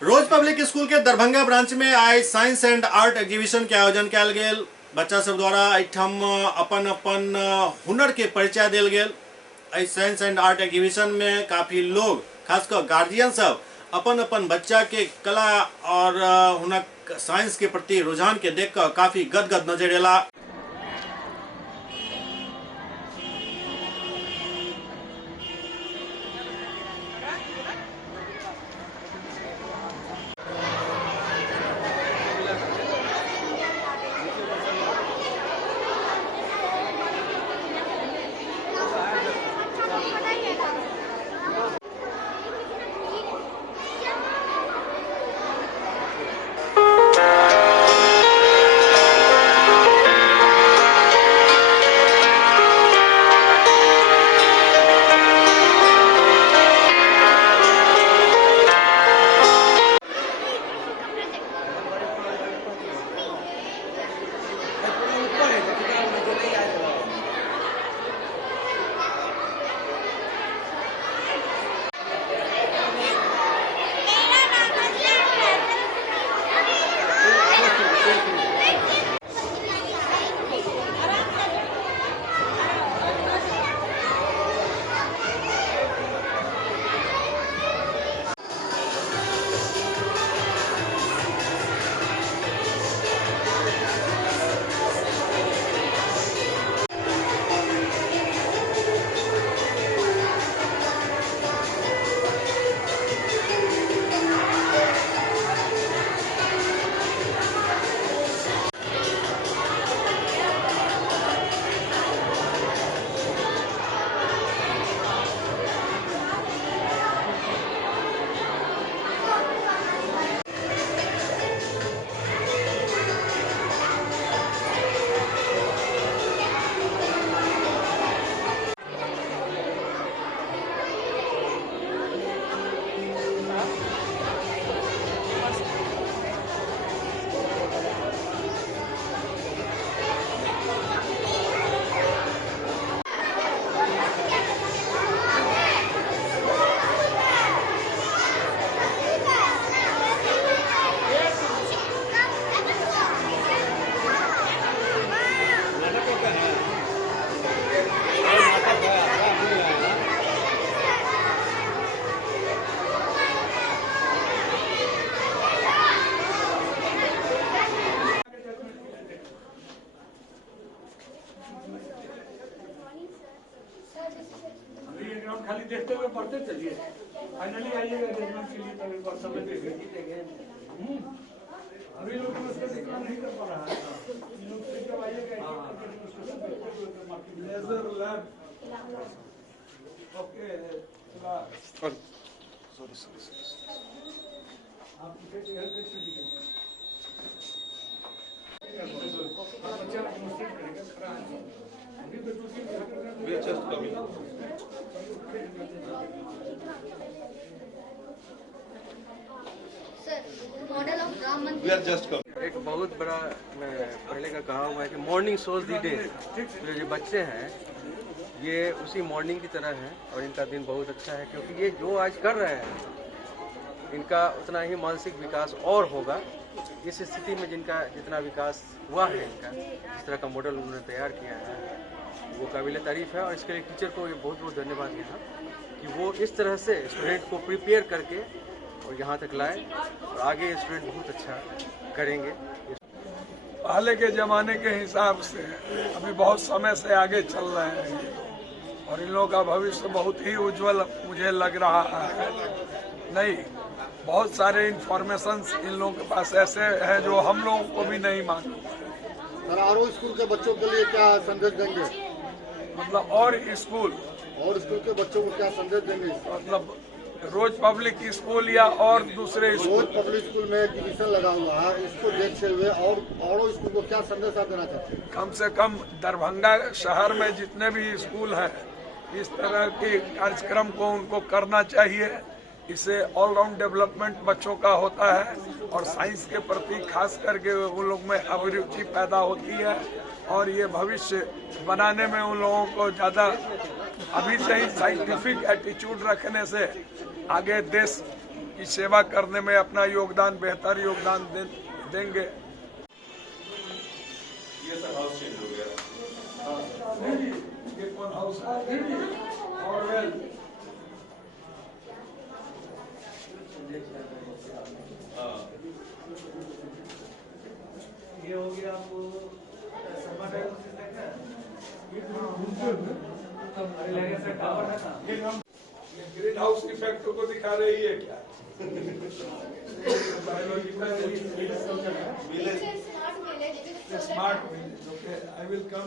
रोज public school के Darbhanga branch में आइ science and art exhibition के आयोजन कयल गेल। बच्चा सब द्वारा एहिठाम अपन अपन हुनर के परिचय देल गेल। साइंस एंड आर्ट एग्जीबिशन में काफी लोग खासकर गार्जियन सब अपन अपन बच्चा के कला और हुनक साइंस के प्रति रुझान के देख कर काफी गदगद नजर एला। खाली देखते हुए पढ़ते चलिए, फाइनली आइएगा अरेंजमेंट के लिए, तब एक बार समय देंगे। अभी लोग उसका देखना नहीं कर पा रहा है, लोग जब आइएगा लेजर लैब ओके आप एक बहुत बड़ा पहले का कहा हुआ है कि मॉर्निंग शोज दी डे, तो जो बच्चे हैं ये उसी मॉर्निंग की तरह हैं और इनका दिन बहुत अच्छा है, क्योंकि ये जो आज कर रहे हैं इनका उतना ही मानसिक विकास और होगा। इस स्थिति में जिनका जितना विकास हुआ है, इनका इस तरह का मॉडल उन्होंने तैयार किया है, वो काबिल तारीफ है। और इसके लिए टीचर को ये बहुत बहुत धन्यवाद देना कि वो इस तरह से स्टूडेंट को प्रिपेयर करके और यहाँ तक लाए और आगे स्टूडेंट बहुत अच्छा करेंगे। पहले के ज़माने के हिसाब से अभी बहुत समय से आगे चल रहे हैं और इन लोगों का भविष्य बहुत ही उज्जवल मुझे लग रहा है। नहीं, बहुत सारे इंफॉर्मेशंस इन लोगों के पास ऐसे हैं जो हम लोगों को भी नहीं मालूम। सर, आरो स्कूल के बच्चों के लिए क्या संदेश देंगे? मतलब और स्कूल के बच्चों को क्या संदेश देंगे? मतलब रोज पब्लिक स्कूल या और दूसरे रोज पब्लिक स्कूल में एग्जीबिशन लगा हुआ है, इसको देखते हुए और स्कूल को क्या संदेश आप देना चाहते हैं? कम से कम दरभंगा शहर में जितने भी स्कूल हैं इस तरह के कार्यक्रम को उनको करना चाहिए। इससे ऑलराउंड डेवलपमेंट बच्चों का होता है और साइंस के प्रति खास करके उन लोग में अभिरुचि पैदा होती है और ये भविष्य बनाने में उन लोगों को ज़्यादा अभी से ही साइंटिफिक एटीट्यूड रखने से आगे देश की सेवा करने में अपना योगदान, बेहतर योगदान देंगे। ये सब हाउस चेंज हो गया। ये कौन हाउस है? ऑरवेल। ये हो गया आपको ग्रीन हाउस इफेक्ट को दिखा रही है क्या? Smart village. Okay, I will come.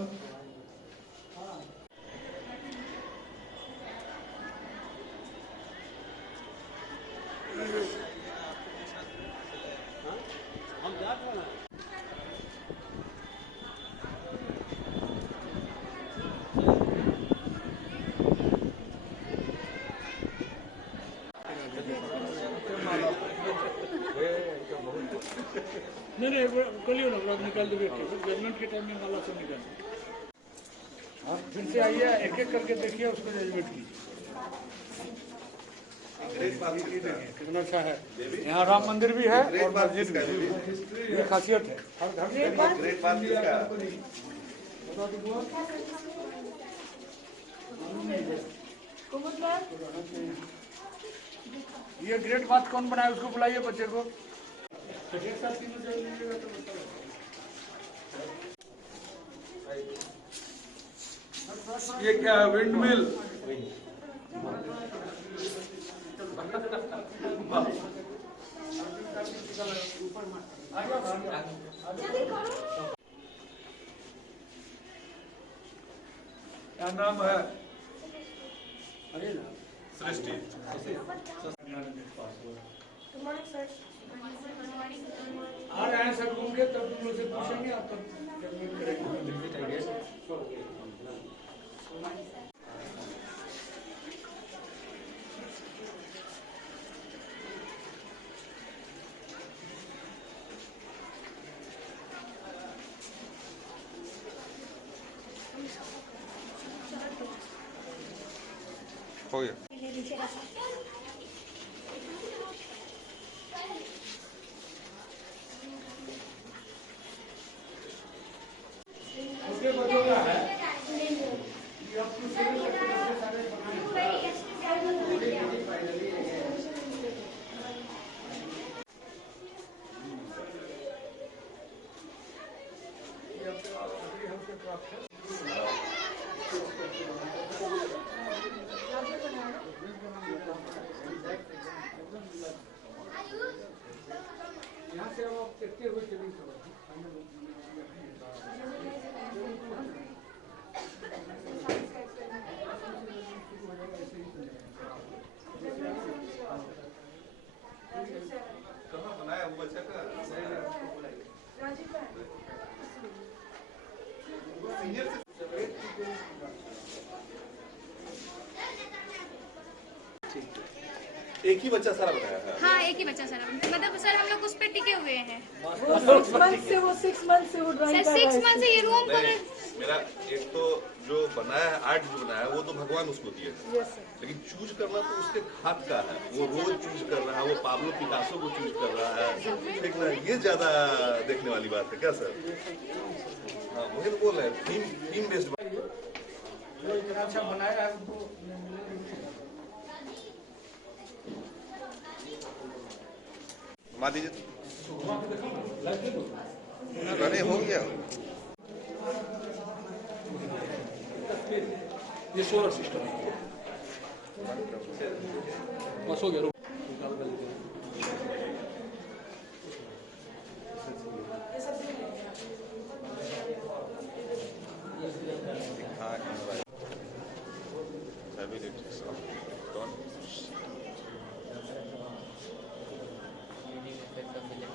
नहीं कलियो ना ब्लॉग निकाल दोगे जजमेंट के टाइम में माला सब निकाल और फिर से आइए एक एक करके देखिए उसको जजमेंट कीजिए। कितना अच्छा है। यहाँ राम मंदिर भी है और मस्जिद भी। ये खासियत है। ये ग्रेट बात कौन बनाए उसको बुलाइए बच्चे को। ये क्या है? Wind mill. क्या नाम है? सृष्टि। आ रहे हैं सब घूम के तब तुम लोग से पूछेंगे आप तब जजमेंट करेंगे। हो गया। उसके बच्चों का है ये अब कुछ सारे यहाँ से अब देखते हुए चलिए। कहाँ बनाया वो बच्चा का? एक ही बच्चा सारा बनाया है। हाँ, एक ही बच्चा सर। मतलब सर हम लोग उस पे टिके हुए हैं। 6 मंथ से वो ड्राइंग सर 6 मंथ से ये रूम पर। मेरा एक तो जो बनाया है, आर्ट जो बनाया है, वो तो भगवान उसको दिए हैं। लेकिन चूज करना तो उसके हाथ का है। वो रोज चूज कर रहा है, वो पाब्लो पिकासो को चूज कर रहा है। ठीक ना? ये ज्यादा देखने वाली बात है क्या सर? हाँ, वही तो बोल रहे हैं, थीम बेस्ड। जो इतना अच्छा बनाया है उनको मान दीजिए। अरे हो गया। ये सोलर सिस्टम है। बस हो गया। Don't